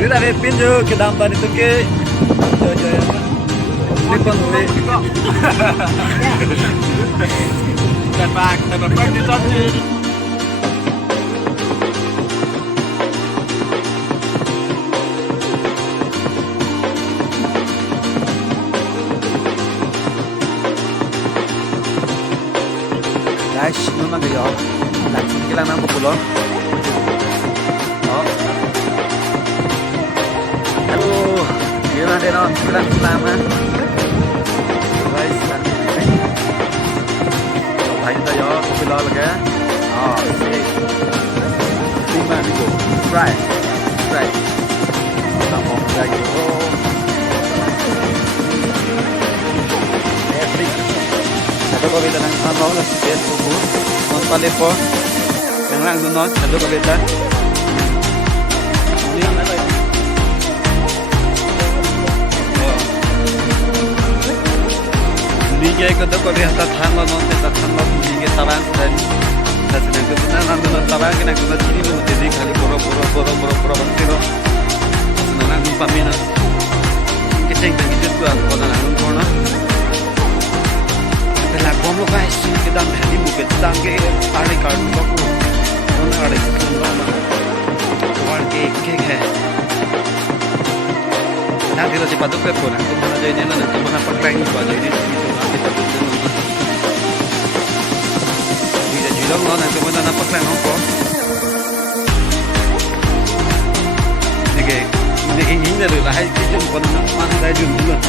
Kita ada pinju ke dalam itu ke jojo Lipon uli. Terbang di Chokche. Guys, nó mang cái gió, đặt cái lăng năng của nó. Đó. Hello, gimana deh non? Kita lama. Guys, thấy ta gió của lo là cái. Lima ribu, right. Kita mau lagi. Satu kali tanang sama lah sikit buku. Non paling po. Yang lang doon non, satu kali tan. Ini yang apa? Ini kayak kita kali hata thanlo non, hata thanlo ini tabang dan. Tapi nanti kita nanti tabang kita kita sini mau jadi kali pura bantiro. Nanti numpa mina. Kita yang begitu tu aku nanti numpa. Lah como guys, kita mesti buka tangke ada kartu aku. Mana ada keluar ke hai. Nanti kita cepat tuh pun, aku mana jadi nanti mana pakai ini baca ini itu nanti tapi itu. Bisa juga nanti mana pakai nongko. Ini dulu lah, itu pun mana ada juga.